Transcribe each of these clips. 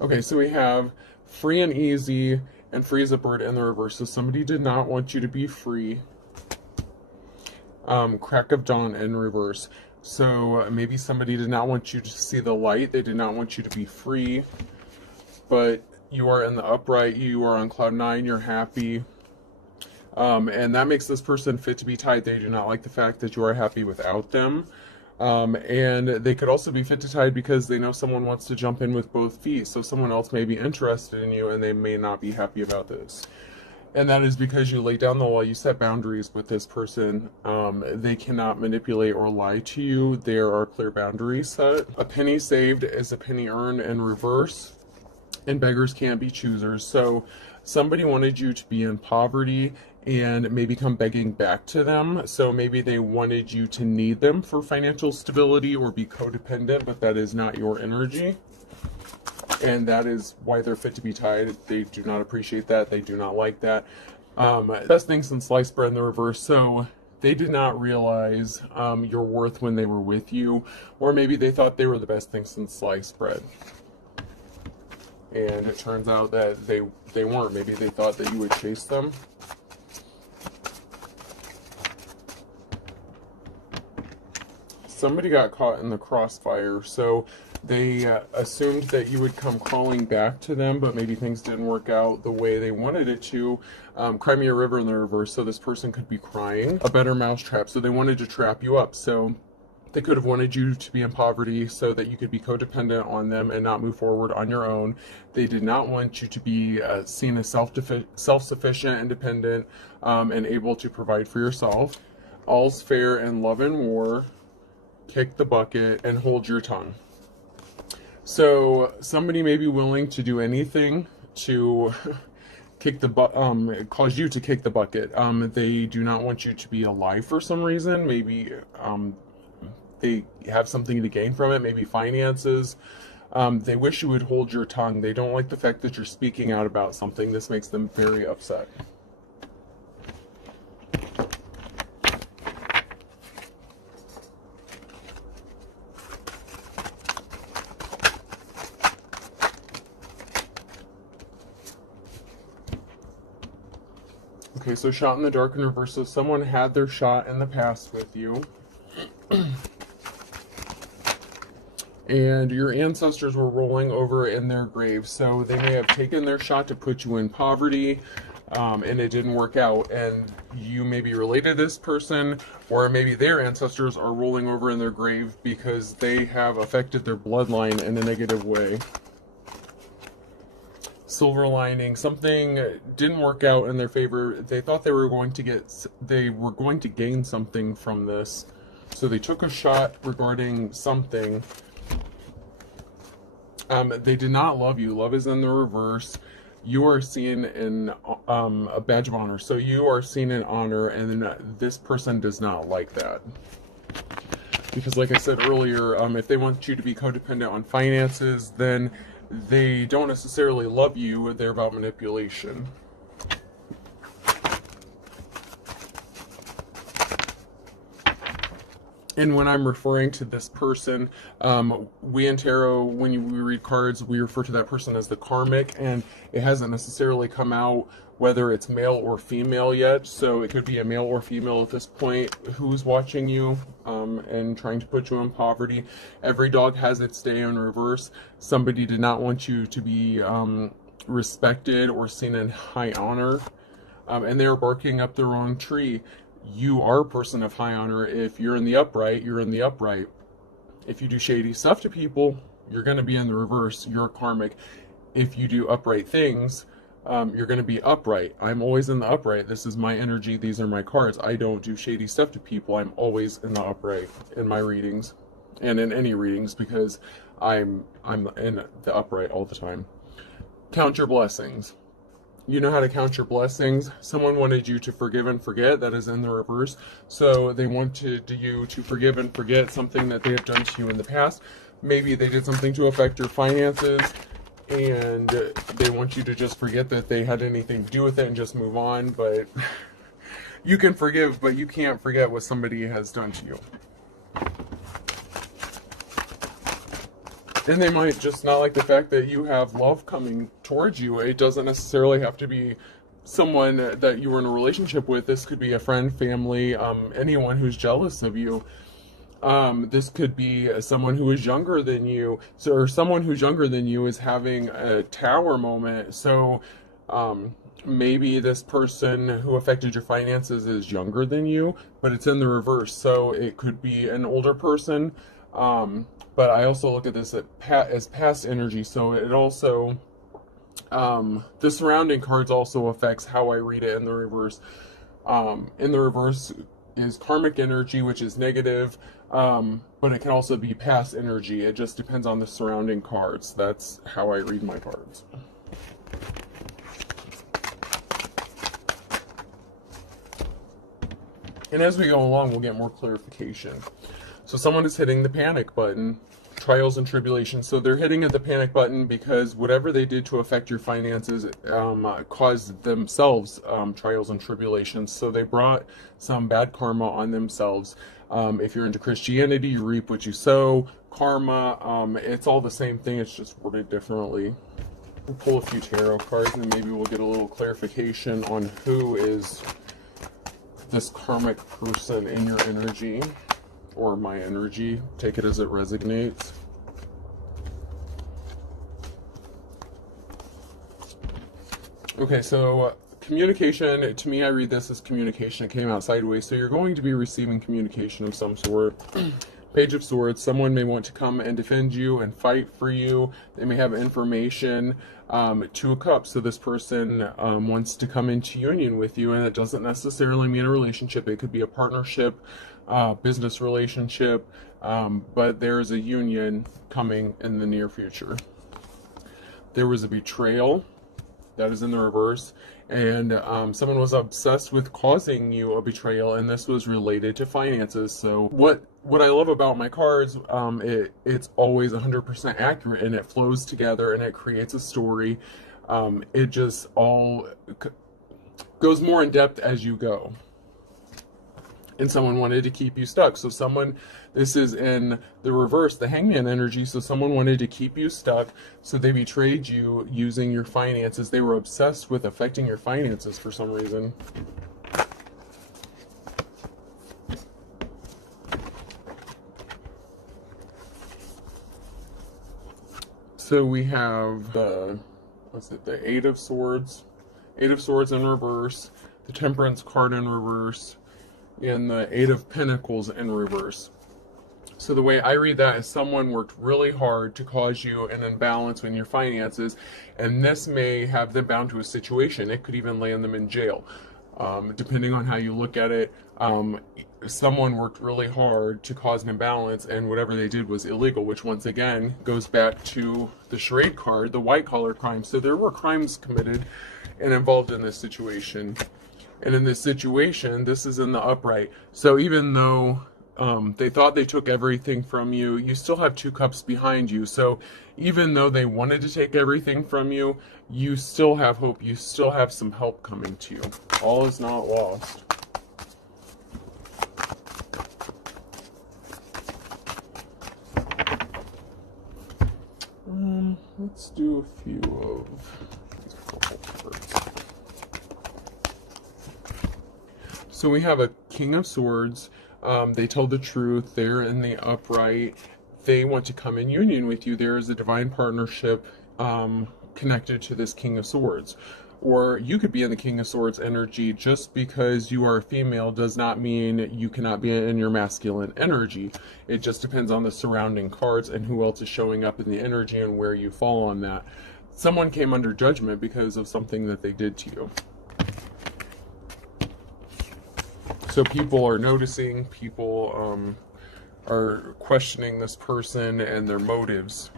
Okay, so we have free and easy and free as a bird in the reverse. So somebody did not want you to be free. Crack of dawn in reverse. So maybe somebody did not want you to see the light. They did not want you to be free. But you are in the upright. You are on cloud nine. You're happy. And that makes this person fit to be tied. They do not like the fact that you are happy without them. And they could also be fit to tied because they know someone wants to jump in with both feet. So someone else may be interested in you and they may not be happy about this. And that is because you lay down the law, you set boundaries with this person. They cannot manipulate or lie to you. There are clear boundaries set. A penny saved is a penny earned in reverse. And beggars can't be choosers. So somebody wanted you to be in poverty and maybe come begging back to them. So maybe they wanted you to need them for financial stability or be codependent, but that is not your energy. And that is why they're fit to be tied. They do not appreciate that. They do not like that. Best thing since sliced bread in the reverse. So they did not realize your worth when they were with you, or maybe they thought they were the best thing since sliced bread. And it turns out that they weren't. Maybe they thought that you would chase them. Somebody got caught in the crossfire, so they assumed that you would come crawling back to them, but maybe things didn't work out the way they wanted it to. Cry me a river in the reverse, so this person could be crying. A better mousetrap, so they wanted to trap you up. So they could have wanted you to be in poverty so that you could be codependent on them and not move forward on your own. They did not want you to be seen as self-sufficient, independent, and able to provide for yourself. All's fair in love and war. Kick the bucket and hold your tongue. So somebody may be willing to do anything to kick the cause you to kick the bucket. They do not want you to be alive for some reason. Maybe they have something to gain from it, maybe finances. They wish you would hold your tongue. They don't like the fact that you're speaking out about something. This makes them very upset. Okay, so shot in the dark in reverse. So someone had their shot in the past with you. And your ancestors were rolling over in their graves. So they may have taken their shot to put you in poverty, and it didn't work out. And you may be related to this person, or maybe their ancestors are rolling over in their grave because they have affected their bloodline in a negative way. Silver lining, something didn't work out in their favor. They thought they were going to gain something from this. So they took a shot regarding something. They did not love you. Love is in the reverse. You are seen in a badge of honor. So you are seen in honor, and this person does not like that. Because like I said earlier, if they want you to be codependent on finances, then they don't necessarily love you. They're about manipulation. And when I'm referring to this person, we in tarot, when we read cards, we refer to that person as the karmic, and it hasn't necessarily come out whether it's male or female yet. So it could be a male or female at this point who's watching you and trying to put you in poverty. Every dog has its day in reverse. Somebody did not want you to be respected or seen in high honor, and they're barking up the wrong tree. You are a person of high honor. If you're in the upright, you're in the upright. If you do shady stuff to people, you're going to be in the reverse. You're karmic. If you do upright things, you're going to be upright. I'm always in the upright. This is my energy. These are my cards. I don't do shady stuff to people. I'm always in the upright in my readings and in any readings because I'm in the upright all the time. Count your blessings. You know how to count your blessings. Someone wanted you to forgive and forget. That is in the reverse. So they wanted you to forgive and forget something that they have done to you in the past. Maybe they did something to affect your finances, and they want you to just forget that they had anything to do with it and just move on. But you can forgive, but you can't forget what somebody has done to you. And they might just not like the fact that you have love coming towards you. It doesn't necessarily have to be someone that you were in a relationship with. This could be a friend, family, anyone who's jealous of you. This could be someone who is younger than you. So, or someone who's younger than you is having a tower moment. So, maybe this person who affected your finances is younger than you, but it's in the reverse. So it could be an older person. But I also look at this as past energy. So it also, the surrounding cards also affects how I read it in the reverse. In the reverse is karmic energy, which is negative, but it can also be past energy. It just depends on the surrounding cards. That's how I read my cards. And as we go along, we'll get more clarification. So someone is hitting the panic button, trials and tribulations. So they're hitting at the panic button because whatever they did to affect your finances caused themselves trials and tribulations. So they brought some bad karma on themselves. If you're into Christianity, you reap what you sow. Karma, it's all the same thing. It's just worded differently. We'll pull a few tarot cards and maybe we'll get a little clarification on who is this karmic person in your energy, or my energy. Take it as it resonates. Okay, so communication, to me, I read this as communication. It came out sideways, so you're going to be receiving communication of some sort. Page of Swords, someone may want to come and defend you and fight for you. They may have information. Two of Cups, so this person wants to come into union with you, and it doesn't necessarily mean a relationship. It could be a partnership, business relationship, but there's a union coming in the near future. There was a betrayal. That is in the reverse. And someone was obsessed with causing you a betrayal, and this was related to finances. So what I love about my cards, it's always 100% accurate, and it flows together, and it creates a story. It just all goes more in depth as you go. And someone wanted to keep you stuck. So this is in the reverse, the Hangman energy. So someone wanted to keep you stuck. So they betrayed you using your finances. They were obsessed with affecting your finances for some reason. So we have the Eight of Swords. Eight of Swords in reverse. The Temperance card in reverse. And the Eight of Pentacles in reverse. So the way I read that is someone worked really hard to cause you an imbalance in your finances, and this may have them bound to a situation. It could even land them in jail. Depending on how you look at it, someone worked really hard to cause an imbalance, and whatever they did was illegal, which once again goes back to the charade card, the white-collar crime. So there were crimes committed and involved in this situation. And in this situation, this is in the upright. So even though they thought they took everything from you, you still have two cups behind you. So even though they wanted to take everything from you, you still have hope. You still have some help coming to you. All is not lost. Let's do a few of these purple cards. So we have a King of Swords. They tell the truth. They're in the upright. They want to come in union with you. There is a divine partnership connected to this King of Swords. Or you could be in the King of Swords energy. Just because you are a female does not mean you cannot be in your masculine energy. It just depends on the surrounding cards and who else is showing up in the energy and where you fall on that. Someone came under judgment because of something that they did to you. So people are noticing, people are questioning this person and their motives.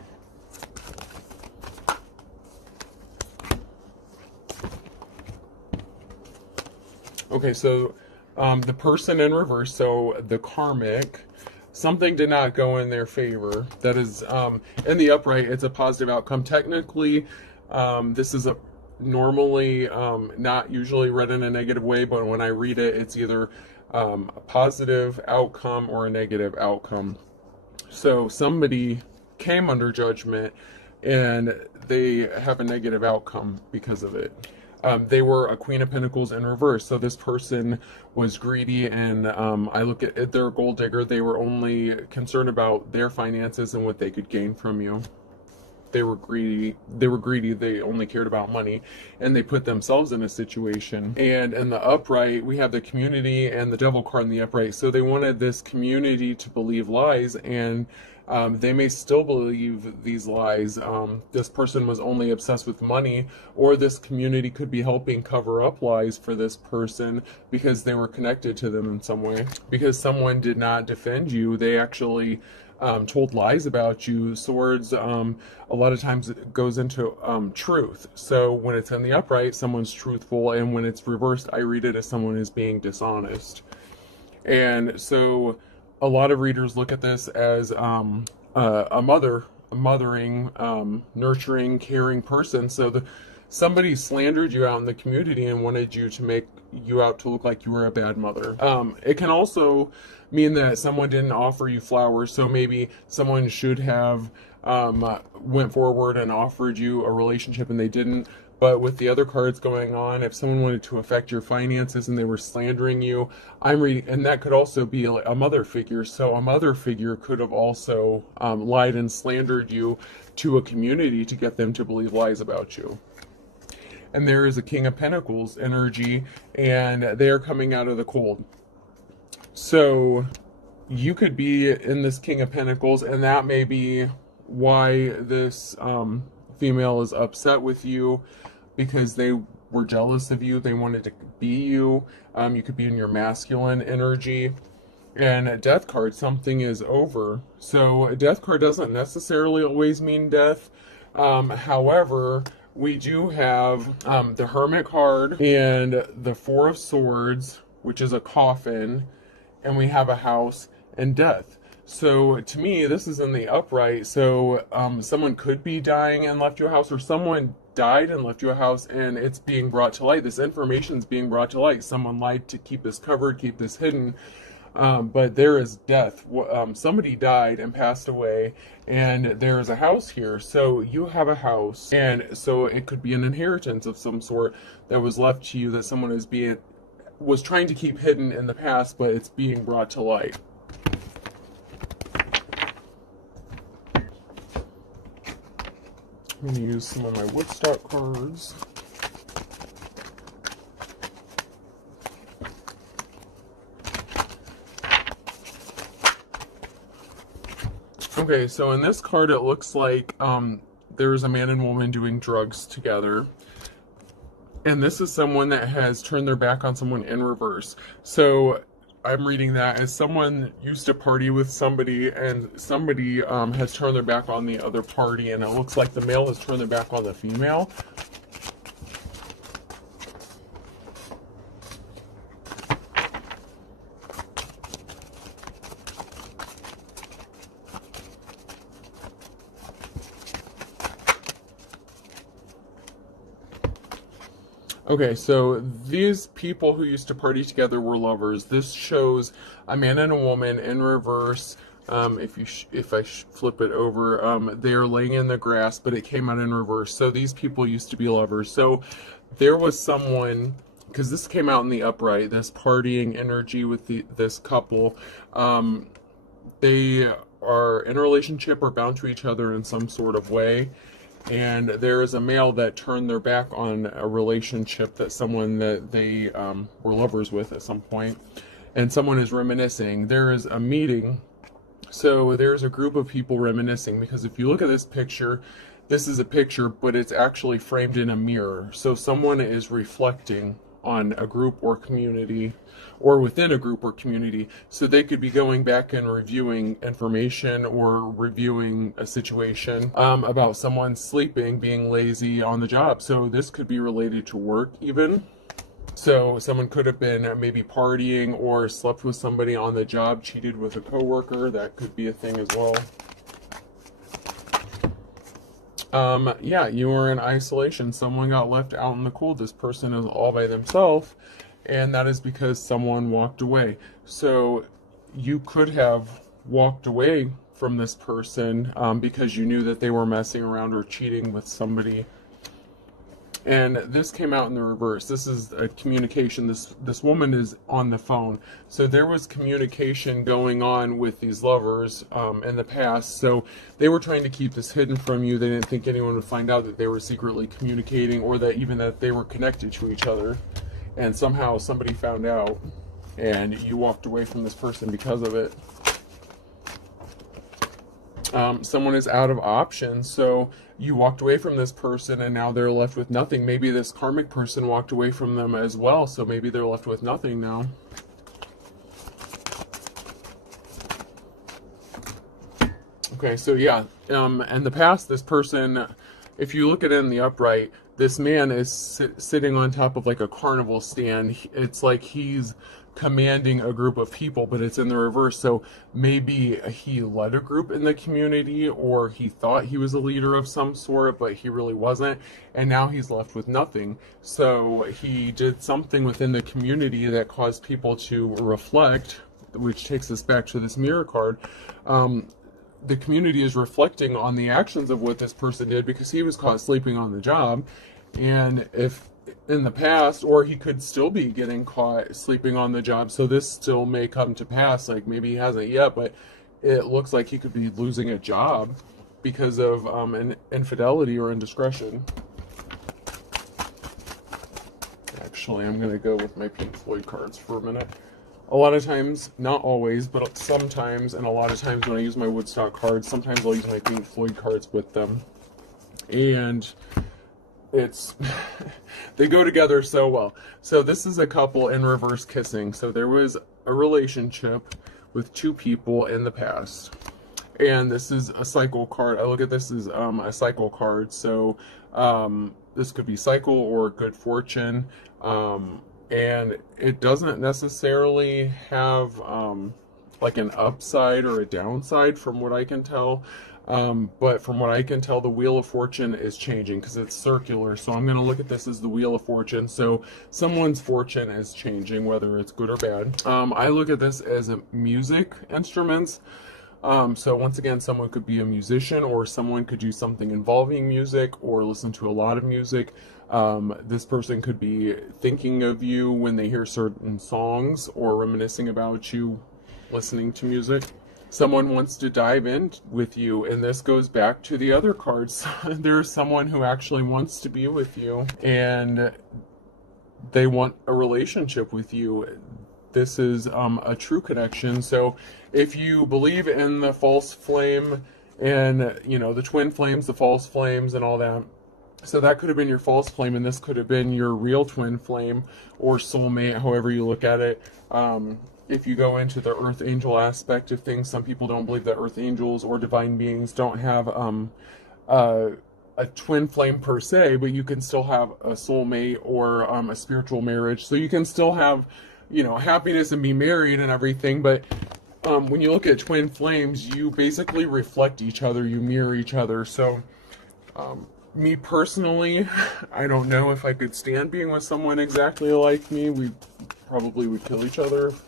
Okay, so the person in reverse, so the karmic, something did not go in their favor. That is, in the upright, it's a positive outcome. Technically, this is normally not usually read in a negative way, but when I read it, it's either a positive outcome or a negative outcome. So somebody came under judgment, and they have a negative outcome because of it. They were a Queen of Pentacles in reverse. So this person was greedy, and I look at their gold digger. They were only concerned about their finances and what they could gain from you. They were greedy. They only cared about money, and they put themselves in a situation. And in the upright, we have the community and the devil card in the upright. So they wanted this community to believe lies, and they may still believe these lies. This person was only obsessed with money, or this community could be helping cover up lies for this person because they were connected to them in some way. Because someone did not defend you, they actually told lies about you. Swords, a lot of times it goes into truth. So when it's in the upright, someone's truthful, and when it's reversed, I read it as someone is being dishonest. And so a lot of readers look at this as a mothering, nurturing, caring person. So somebody slandered you out in the community and wanted you to make you out to look like you were a bad mother. It can also mean that someone didn't offer you flowers. So maybe someone should have went forward and offered you a relationship and they didn't. But with the other cards going on, if someone wanted to affect your finances and they were slandering you, I'm reading, and that could also be a mother figure. So a mother figure could have also lied and slandered you to a community to get them to believe lies about you. And there is a King of Pentacles energy, and they are coming out of the cold. So you could be in this King of Pentacles, and that may be why this female is upset with you, because they were jealous of you. They wanted to be you. You could be in your masculine energy. And a death card, something is over. So a death card doesn't necessarily always mean death. However, we do have the Hermit card and the Four of Swords, which is a coffin, and we have a house and death. So to me, this is in the upright. So someone could be dying and left you a house, or someone died and left you a house, and it's being brought to light. This information is being brought to light. Someone lied to keep this covered, keep this hidden. But there is death. Somebody died and passed away, and there is a house here. So you have a house, and so it could be an inheritance of some sort that was left to you that someone was trying to keep hidden in the past, but it's being brought to light. I'm going to use some of my Woodstock cards. Okay, so in this card, it looks like there's a man and woman doing drugs together. And this is someone that has turned their back on someone in reverse. So I'm reading that as someone used to party with somebody, and somebody has turned their back on the other party, and it looks like the male has turned their back on the female. Okay, so these people who used to party together were lovers. This shows a man and a woman in reverse. If I flip it over, they are laying in the grass, but it came out in reverse. So these people used to be lovers. So there was someone, because this came out in the upright, this partying energy with this couple. They are in a relationship or bound to each other in some sort of way. And there is a male that turned their back on a relationship that someone that they were lovers with at some point. And someone is reminiscing. There is a meeting. So there's a group of people reminiscing, because if you look at this picture, this is a picture, but it's actually framed in a mirror. So someone is reflecting on a group or community, or within a group or community. So they could be going back and reviewing information or reviewing a situation about someone sleeping, being lazy on the job. So this could be related to work even. So someone could have been maybe partying or slept with somebody on the job, cheated with a coworker. That could be a thing as well. Yeah, you were in isolation. Someone got left out in the cold. This person is all by themselves, and that is because someone walked away. So you could have walked away from this person because you knew that they were messing around or cheating with somebody. And this came out in the reverse. This is a communication. This woman is on the phone. So there was communication going on with these lovers in the past. So they were trying to keep this hidden from you. They didn't think anyone would find out that they were secretly communicating, or that even that they were connected to each other. And somehow somebody found out, and you walked away from this person because of it. Someone is out of options, so you walked away from this person and now they're left with nothing. Maybe this karmic person walked away from them as well, so maybe they're left with nothing now. Okay, so yeah, in the past, this person, if you look at it in the upright, this man is sitting on top of like a carnival stand. It's like he's commanding a group of people, but it's in the reverse. So maybe he led a group in the community, or he thought he was a leader of some sort, but he really wasn't, and now he's left with nothing. So he did something within the community that caused people to reflect, which takes us back to this mirror card. The community is reflecting on the actions of what this person did, because he was caught sleeping on the job. And if in the past, or he could still be getting caught sleeping on the job, so this still may come to pass. Like, maybe he hasn't yet, but it looks like he could be losing a job because of an infidelity or indiscretion. Actually, I'm going to go with my Pink Floyd cards for a minute. A lot of times, not always, but sometimes, and a lot of times when I use my Woodstock cards, sometimes I'll use my Pink Floyd cards with them. And it's, they go together so well. So this is a couple in reverse kissing. So there was a relationship with two people in the past. And this is a cycle card. I look at this as a cycle card. So this could be cycle or good fortune. And it doesn't necessarily have like an upside or a downside from what I can tell. But from what I can tell, the Wheel of Fortune is changing because it's circular. So I'm going to look at this as the Wheel of Fortune. So someone's fortune is changing, whether it's good or bad. I look at this as music instruments. So once again, someone could be a musician, or someone could do something involving music, or listen to a lot of music. This person could be thinking of you when they hear certain songs, or reminiscing about you listening to music. Someone wants to dive in with you, and this goes back to the other cards. There's someone who actually wants to be with you, and they want a relationship with you. This is a true connection. So if you believe in the false flame and, you know, the twin flames, the false flames and all that, so that could have been your false flame, and this could have been your real twin flame or soulmate, however you look at it. If you go into the earth angel aspect of things, some people don't believe that earth angels or divine beings don't have a twin flame per se, but you can still have a soulmate or a spiritual marriage. So you can still have, you know, happiness and be married and everything, but when you look at twin flames, you basically reflect each other, you mirror each other. So me personally, I don't know if I could stand being with someone exactly like me. We probably would kill each other if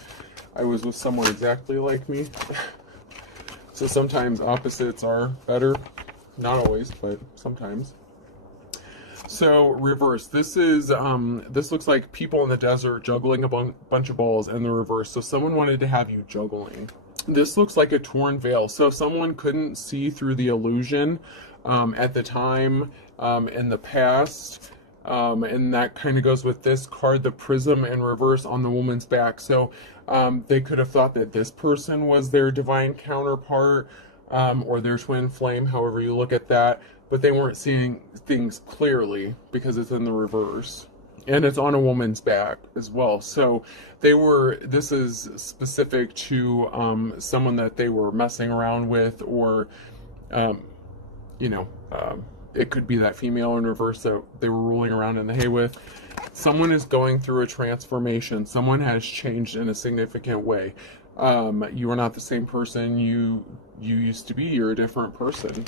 I was with someone exactly like me. So sometimes opposites are better. Not always, but sometimes. So reverse. This is this looks like people in the desert juggling a bunch of balls in the reverse. So someone wanted to have you juggling. This looks like a torn veil. So someone couldn't see through the illusion at the time in the past. And that kind of goes with this card, the prism in reverse on the woman's back. So they could have thought that this person was their divine counterpart or their twin flame, however you look at that. But they weren't seeing things clearly because it's in the reverse. And it's on a woman's back as well. So this is specific to someone that they were messing around with, or, you know, it could be that female in reverse that they were rolling around in the hay with. Someone is going through a transformation. Someone has changed in a significant way. You are not the same person you used to be. You're a different person.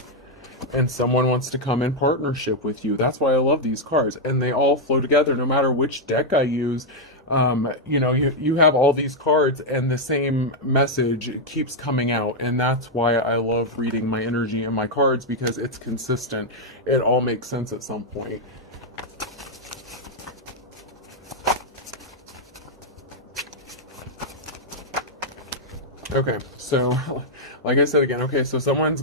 and someone wants to come in partnership with you. That's why I love these cards, and they all flow together no matter which deck I use. You know, you have all these cards and the same message keeps coming out, and that's why I love reading my energy and my cards, because it's consistent. It all makes sense at some point. Okay, so like I said again, okay, so someone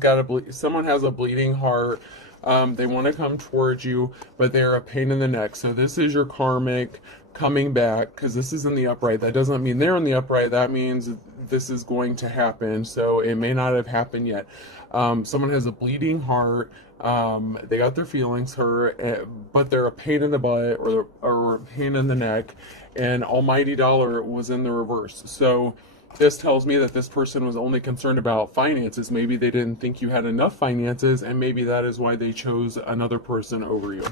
has a bleeding heart. They want to come towards you, but they're a pain in the neck. So this is your karmic coming back, because this is in the upright. That doesn't mean they're in the upright. That means this is going to happen. So it may not have happened yet. Someone has a bleeding heart. They got their feelings hurt, but they're a pain in the butt, or a pain in the neck. And Almighty Dollar was in the reverse. So this tells me that this person was only concerned about finances. Maybe they didn't think you had enough finances, and maybe that is why they chose another person over you.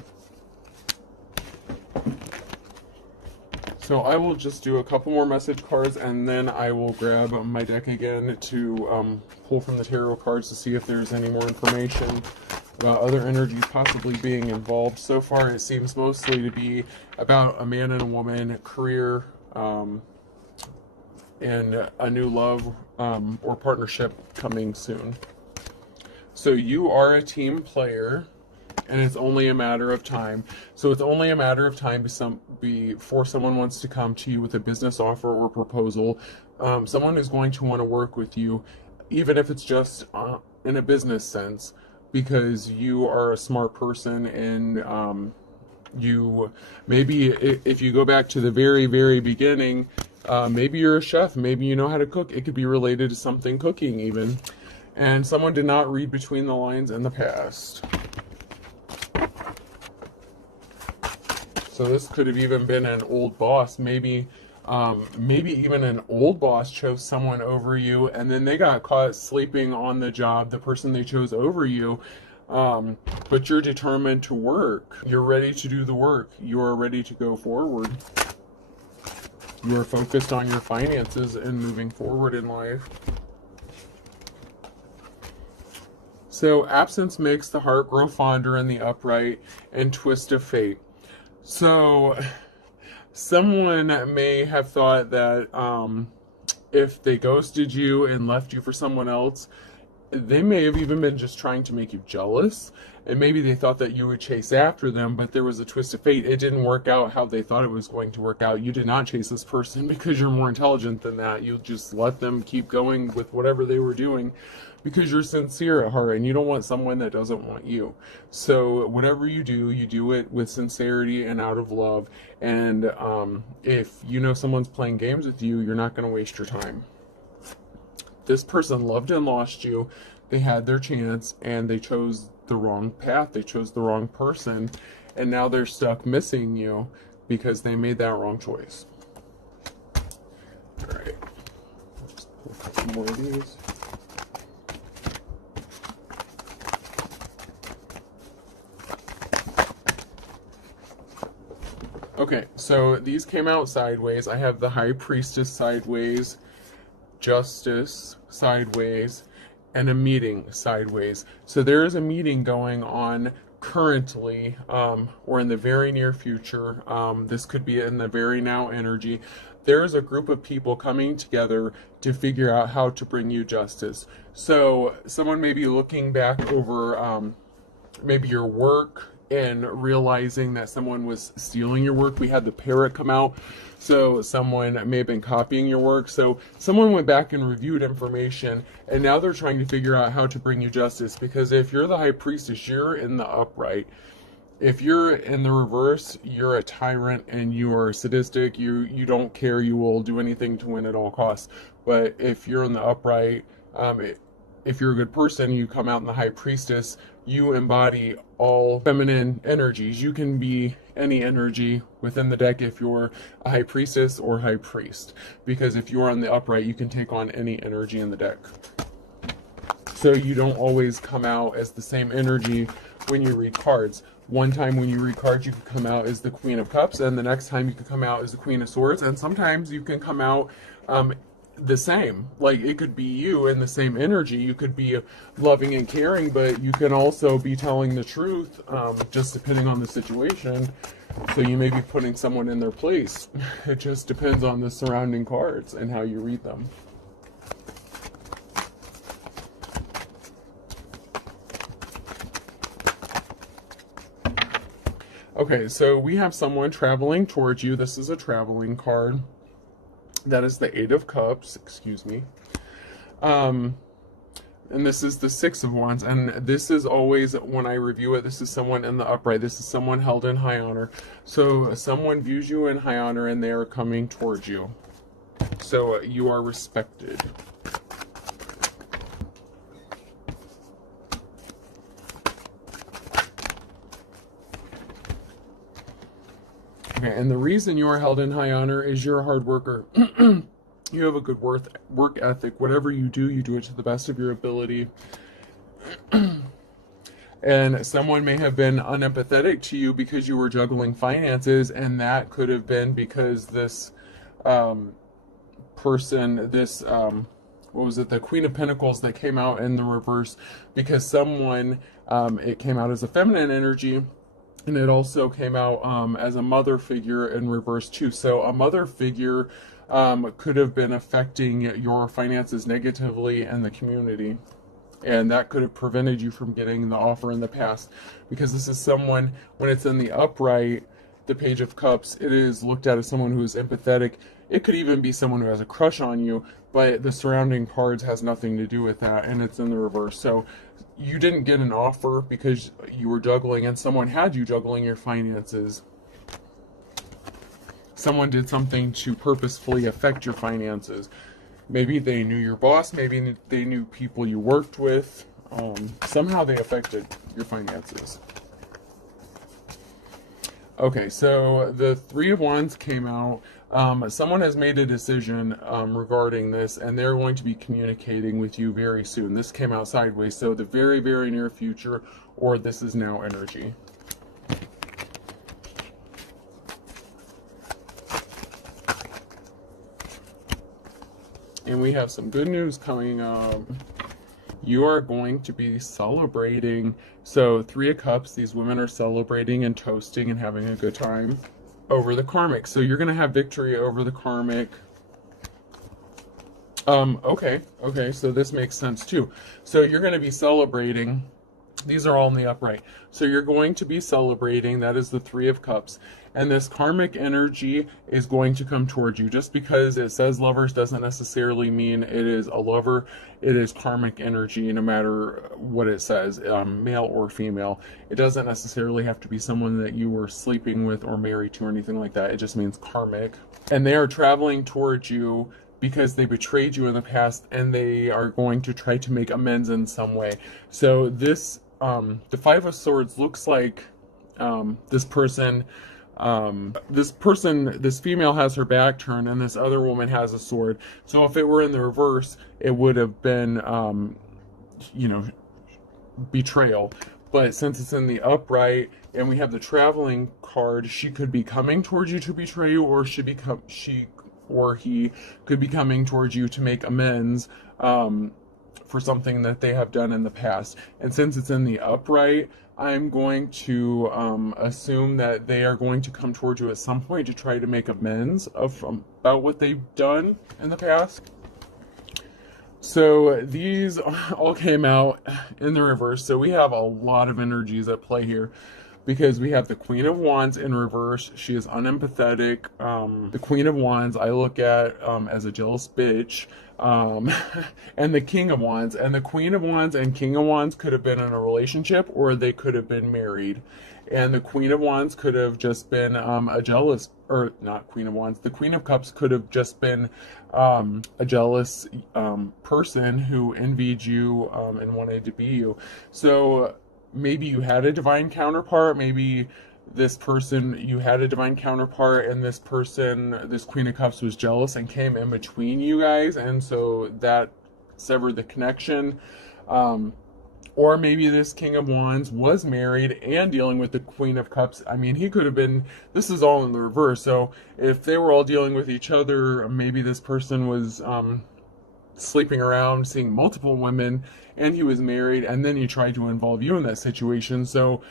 So I will just do a couple more message cards, and then I will grab my deck again to pull from the tarot cards to see if there's any more information about other energies possibly being involved. So far, it seems mostly to be about a man and a woman, career, and a new love or partnership coming soon. So you are a team player, and it's only a matter of time. So it's only a matter of time before someone wants to come to you with a business offer or proposal. Someone is going to want to work with you, even if it's just in a business sense, because you are a smart person, and you maybe, if you go back to the very, very beginning, maybe you're a chef, maybe you know how to cook. It could be related to something cooking even. And someone did not read between the lines in the past. So this could have even been an old boss. Maybe even an old boss chose someone over you, and then they got caught sleeping on the job, the person they chose over you. But you're determined to work. You're ready to do the work. You are ready to go forward. You are focused on your finances and moving forward in life. So absence makes the heart grow fonder in the upright, and twist of fate. So someone may have thought that if they ghosted you and left you for someone else, they may have even been just trying to make you jealous, and maybe they thought that you would chase after them, but there was a twist of fate. It didn't work out how they thought it was going to work out. You did not chase this person because you're more intelligent than that. You just let them keep going with whatever they were doing because you're sincere at heart, and you don't want someone that doesn't want you. So whatever you do it with sincerity and out of love. And if you know someone's playing games with you, you're not going to waste your time. This person loved and lost you. They had their chance, and they chose the wrong path. They chose the wrong person, and now they're stuck missing you because they made that wrong choice. All right, let's pull a couple more of these. Okay, so these came out sideways. I have the High Priestess sideways, Justice sideways, and a meeting sideways. So there is a meeting going on currently, or in the very near future. This could be in the very now energy. There is a group of people coming together to figure out how to bring you justice. So someone may be looking back over maybe your work and realizing that someone was stealing your work. We had the parrot come out, so someone may have been copying your work. So someone went back and reviewed information, and now they're trying to figure out how to bring you justice, because if you're the High Priestess, you're in the upright. If you're in the reverse, you're a tyrant and you are sadistic. You don't care. You will do anything to win at all costs. But if you're in the upright, if you're a good person, you come out in the High Priestess, you embody all feminine energies. You can be any energy within the deck if you're a High Priestess or High Priest. Because if you're on the upright, you can take on any energy in the deck. So you don't always come out as the same energy when you read cards. One time when you read cards, you can come out as the Queen of Cups, and the next time you can come out as the Queen of Swords, and sometimes you can come out the same. Like, it could be you in the same energy. You could be loving and caring, but you can also be telling the truth, just depending on the situation. So you may be putting someone in their place. It just depends on the surrounding cards and how you read them. Okay, so we have someone traveling towards you. This is a traveling card. That is the Eight of Cups, excuse me. And this is the Six of Wands. And this is always, when I review it, this is someone in the upright. This is someone held in high honor. So someone views you in high honor and they are coming towards you. So you are respected. Okay, and the reason you are held in high honor is you're a hard worker. You have a good work ethic. Whatever you do it to the best of your ability. And someone may have been unempathetic to you because you were juggling finances, and that could have been because this person, this, what was it, the Queen of Pentacles that came out in the reverse, because someone, it came out as a feminine energy, and it also came out as a mother figure in reverse too. So a mother figure could have been affecting your finances negatively and the community. And that could have prevented you from getting the offer in the past. Because this is someone, when it's in the upright, the Page of Cups, it is looked at as someone who is empathetic. It could even be someone who has a crush on you, but the surrounding cards has nothing to do with that, and it's in the reverse. So you didn't get an offer because you were juggling, and someone had you juggling your finances. Someone did something to purposefully affect your finances. Maybe they knew your boss, maybe they knew people you worked with. Somehow they affected your finances. Okay, so the Three of Wands came out. Someone has made a decision regarding this, and they're going to be communicating with you very soon. This came out sideways, so the very, very near future, or this is now energy. And we have some good news coming up. You are going to be celebrating. So Three of Cups, these women are celebrating and toasting and having a good time over the karmic. So you're going to have victory over the karmic. Okay, so this makes sense too. So you're going to be celebrating. These are all in the upright. So you're going to be celebrating. That is the Three of Cups. And this karmic energy is going to come towards you. Just because it says lovers doesn't necessarily mean it is a lover. It is karmic energy, no matter what it says, male or female. It doesn't necessarily have to be someone that you were sleeping with or married to or anything like that. It just means karmic. And they are traveling towards you because they betrayed you in the past, and they are going to try to make amends in some way. So this, the Five of Swords looks like this female has her back turned, and this other woman has a sword. So if it were in the reverse, it would have been, betrayal. But since it's in the upright, and we have the traveling card, she could be coming towards you to betray you, or he could be coming towards you to make amends for something that they have done in the past. And since it's in the upright, I'm going to assume that they are going to come towards you at some point to try to make amends about what they've done in the past. So these all came out in the reverse. So we have a lot of energies at play here, because we have the Queen of Wands in reverse. She is unempathetic. The Queen of Wands I look at as a jealous bitch. And the King of Wands. And the Queen of Wands and King of Wands could have been in a relationship, or they could have been married. And the Queen of Wands could have just been a jealous, or not Queen of Wands, the Queen of Cups could have just been a jealous person who envied you and wanted to be you. So maybe you had a divine counterpart, maybe this person, you had a divine counterpart, and this person, this Queen of Cups, was jealous and came in between you guys, and so that severed the connection. Or maybe this King of Wands was married and dealing with the Queen of Cups. I mean, he could have been, this is all in the reverse, so if they were all dealing with each other, maybe this person was sleeping around, seeing multiple women, and he was married, and then he tried to involve you in that situation. So,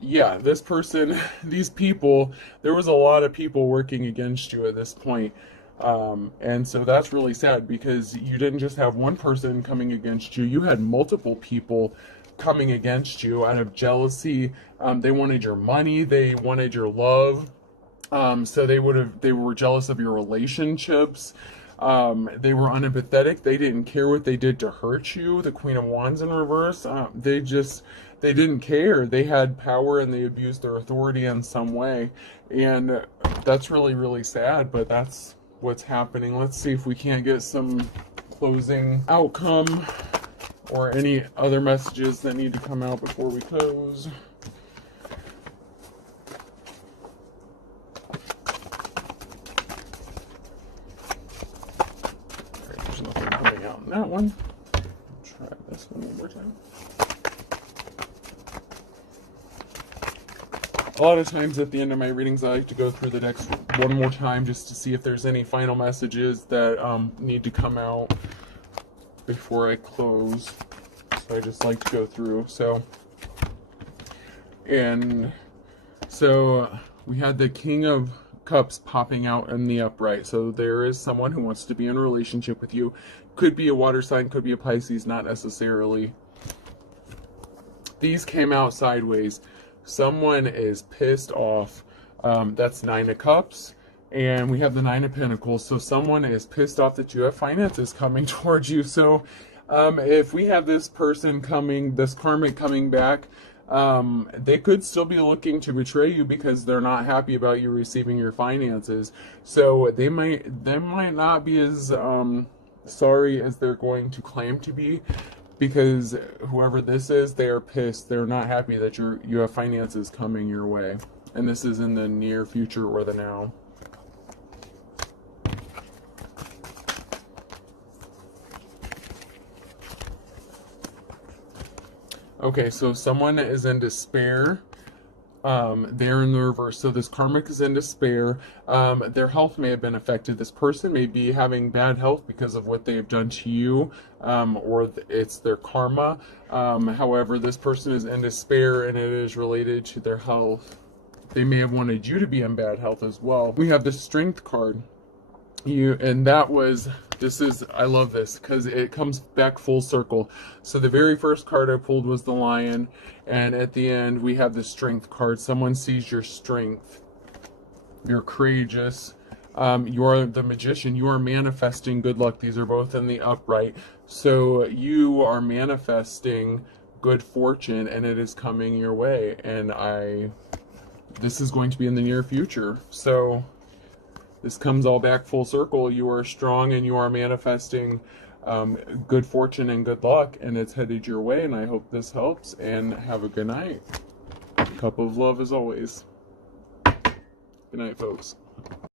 yeah, this person, these people, there was a lot of people working against you at this point. And so that's really sad because you didn't just have one person coming against you, you had multiple people coming against you out of jealousy. They wanted your money, they wanted your love. So they were jealous of your relationships. They were unempathetic. They didn't care what they did to hurt you. The Queen of Wands in reverse. They didn't care. They had power and they abused their authority in some way. And that's really, really sad, but that's what's happening. Let's see if we can't get some closing outcome or any other messages that need to come out before we close. There's nothing coming out in that one. Try this one more time. A lot of times at the end of my readings, I like to go through the decks one more time just to see if there's any final messages that need to come out before I close. So I just like to go through. So we had the King of Cups popping out in the upright. So there is someone who wants to be in a relationship with you. Could be a water sign, could be a Pisces, not necessarily. These came out sideways. Someone is pissed off. That's Nine of Cups. And we have the Nine of Pentacles. So someone is pissed off that you have finances coming towards you. So if we have this person coming, this karmic coming back, they could still be looking to betray you because they're not happy about you receiving your finances. So they might not be as sorry as they're going to claim to be, because whoever this is, they are pissed. They're not happy that you have finances coming your way. And this is in the near future or the now. Okay, so someone is in despair. They're in the reverse. So this karmic is in despair. Their health may have been affected. This person may be having bad health because of what they have done to you, or it's their karma. However, this person is in despair and it is related to their health. They may have wanted you to be in bad health as well. We have the Strength card. I love this because it comes back full circle. So the very first card I pulled was the Lion, and at the end we have the Strength card. Someone sees your strength. You're courageous. You are the Magician. You are manifesting good luck. These are both in the upright. So you are manifesting good fortune, and it is coming your way. And this is going to be in the near future. So this comes all back full circle. You are strong and you are manifesting good fortune and good luck, and it's headed your way. And I hope this helps, and have a good night. Cup of love as always. Good night, folks.